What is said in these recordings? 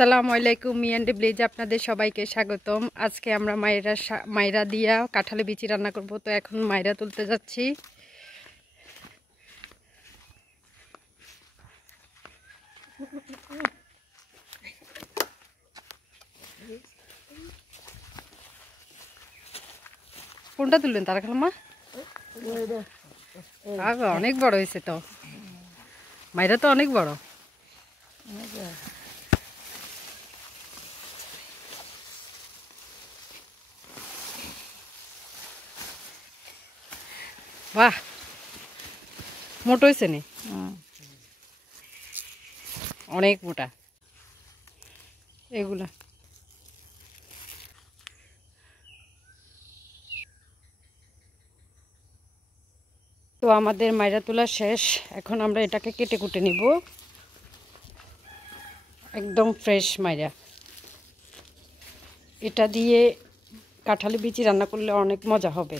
আসসালামু আলাইকুম, me and ব্লেজে আপনাদের সবাইকে স্বাগতম। আজকে আমরা মাইরা দিয়া কাঁঠালে বিচি রান্না করব। তো এখন মাইরা তুলতে যাচ্ছি। কোনটা তুলবেন তারা খালাম্মা? অনেক বড় হয়েছে তো, মাইরা তো অনেক বড়। বাহ, মোটা হয়েছে নি, অনেক মোটা এগুলা। তো আমাদের মাইরা তোলা শেষ, এখন আমরা এটাকে কেটে কুটে নিব। একদম ফ্রেশ মাইরা, এটা দিয়ে কাঁঠালে বিচি রান্না করলে অনেক মজা হবে।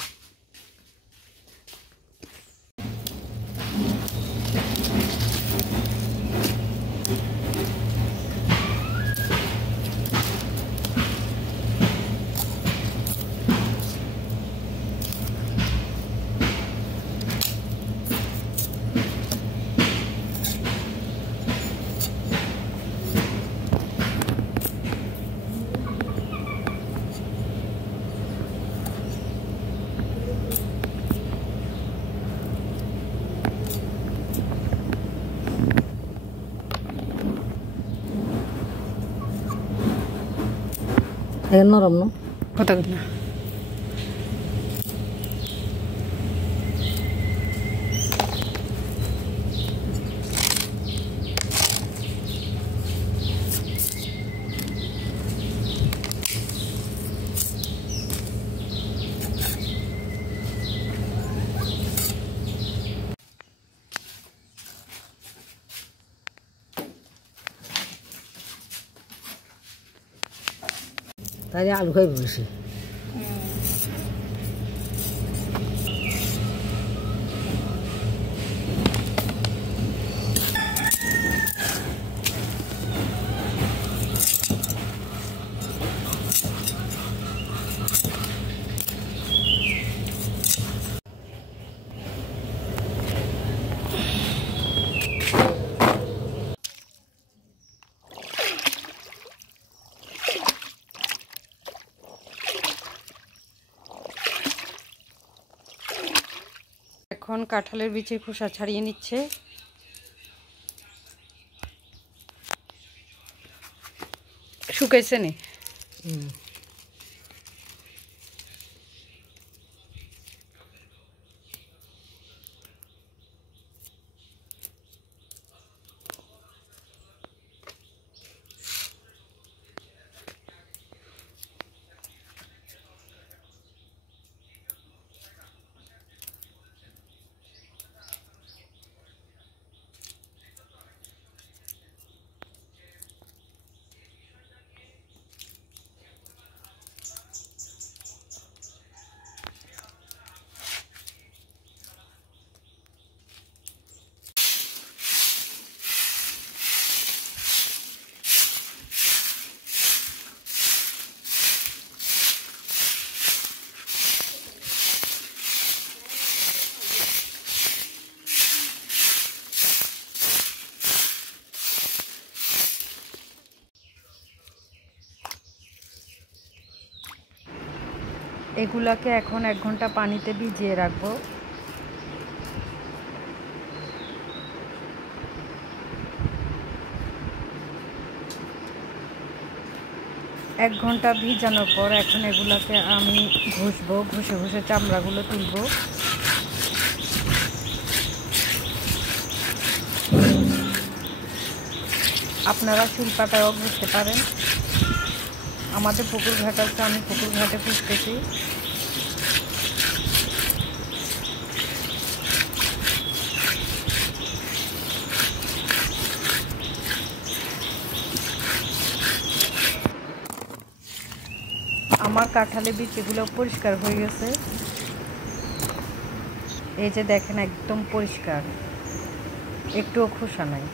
নরম না কথা না, তাই আলু খাই বেশি। এখন কাঁঠালের বিচির খোসা ছাড়িয়ে নিচ্ছে। শুকাইছে নি? এগুলাকে এখন 1 ঘন্টা পানিতে ভিজিয়ে রাখবো। এক ঘন্টা ভিজানোর পর এখন এগুলাকে আমি ঘষবো, ঘষে ঘষে চামড়াগুলো তুলবো। আপনারা চুলপাটাও ঘষতে পারেন। আমাদের পুকুর ঘাট আছে, আমি পুকুর ঘাটে পুষতেছি। আমার কাঁঠালের বিচিগুলো পরিষ্কার হয়ে গেছে, এই যে দেখেন একদম পরিষ্কার, একটুও খোসা নাই।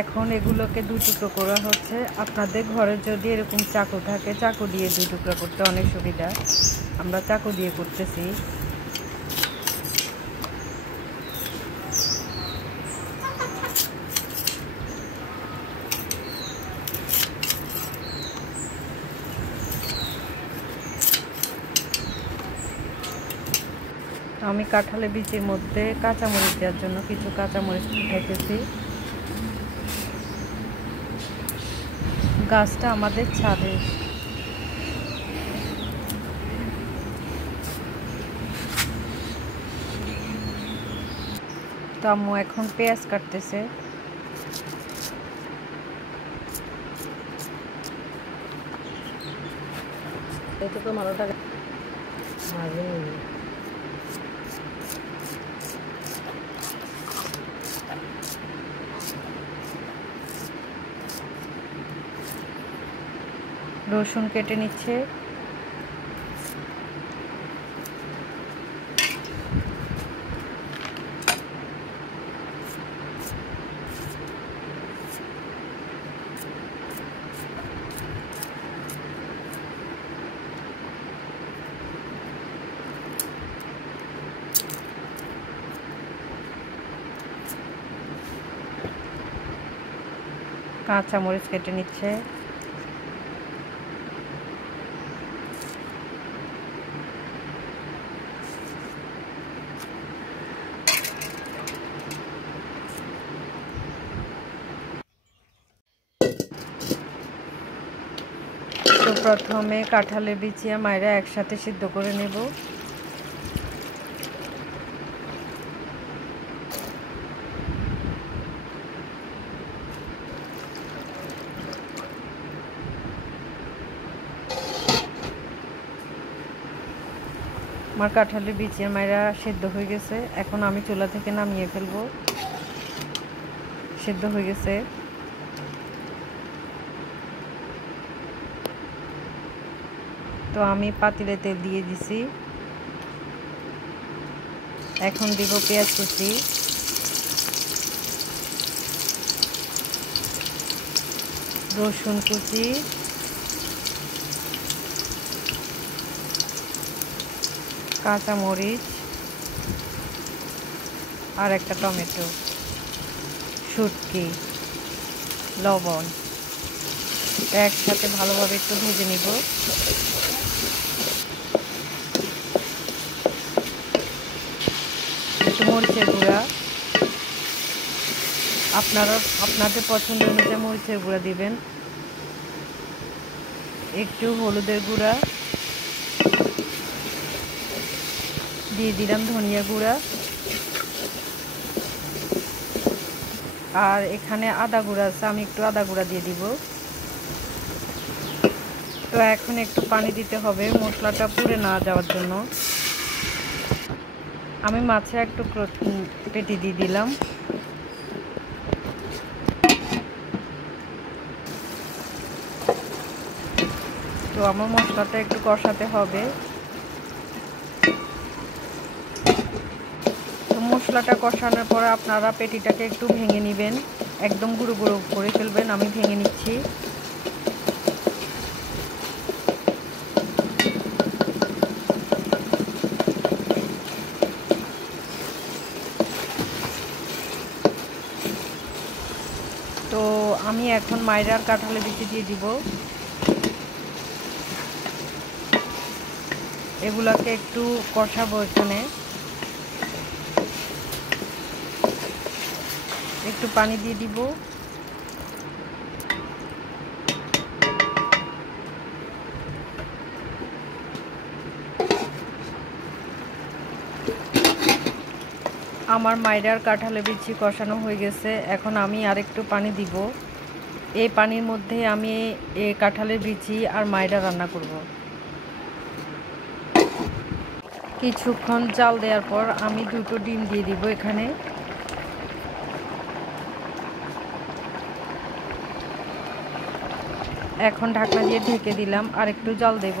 এখন এগুলোকে 2 টুকরো করা হচ্ছে। আপনাদের ঘরে যদি এরকম চাকু থাকে, চাকু দিয়ে 2 টুকরো করতে অনেক সুবিধা। আমরা চাকু দিয়ে করতেছি। আমি কাঁঠালের বীজের মধ্যে কাঁচামরিচ দেওয়ার জন্য কিছু কাঁচামরিচ উঠাইতেছি। গাছটা আমাদের ছাদে। তো আম্মু এখন পেঁয়াজ কাটতেছে। এটা তো 12 টাকা। রসুন কেটে নিচ্ছে। কাঁচামরিচ কেটে নিচ্ছে। তো প্রথমে কাঁঠালের বিচি আর মাইরা একসাথে সিদ্ধ করে নেব। আমার কাঁঠালের বিচি আর মাইরা সিদ্ধ হয়ে গেছে। এখন আমি চুলা থেকে নামিয়ে ফেলবো। সিদ্ধ হয়ে গেছে। তো আমি পাতিলে তেল দিয়ে দিছি। এখন দিব পেঁয়াজ কুচি, রসুন কুচি, কাঁচামরিচ আর একটা টমেটো, শুটকি, লবণ একসাথে ভালোভাবে একটু ভেজে নিব। একটু মরিচের গুঁড়া, আপনারা আপনাদের পছন্দ অনুযায়ী মরিচের গুঁড়া দিবেন। একটু হলুদের গুঁড়া দিয়ে দিলাম, ধনিয়া গুঁড়া, আর এখানে আদা গুঁড়া আছে, আমি একটু আদা গুঁড়া দিয়ে দিব। তো এখন একটু পানি দিতে হবে মশলাটা পুড়ে না যাওয়ার জন্য। আমি মাছে একটু পেটি দিয়ে দিলাম। তো আমার মশলাটা একটু কষাতে হবে। তো মশলাটা কষানোর পর আপনারা পেটিটাকে একটু ভেঙে নেবেন, একদম গুঁড়ো গুঁড়ো করে ফেলবেন। আমি ভেঙে নিচ্ছি। তো আমি এখন মাইরার কাঁঠালের বিচি দিয়ে দিব। এগুলাকে একটু কষাবো। এখানে একটু পানি দিয়ে দিব। আমার মাইরার কাঁঠালের বিচি কষানো হয়ে গেছে। এখন আমি আরেকটু পানি দিব। এই পানির মধ্যে আমি এই কাঁঠালের বিচি আর মাইরা রান্না করব। কিছুক্ষণ জাল দেওয়ার পর আমি 2টো ডিম দিয়ে দিব এখানে। এখন ঢাকনা দিয়ে ঢেকে দিলাম, আর একটু জাল দেব।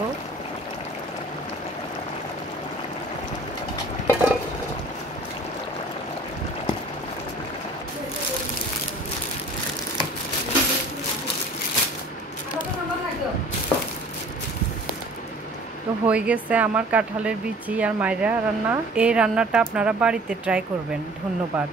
তো হয়ে গেছে আমার কাঁঠালের বিচি আর মাইরা রান্না। এই রান্নাটা আপনারা বাড়িতে ট্রাই করবেন। ধন্যবাদ।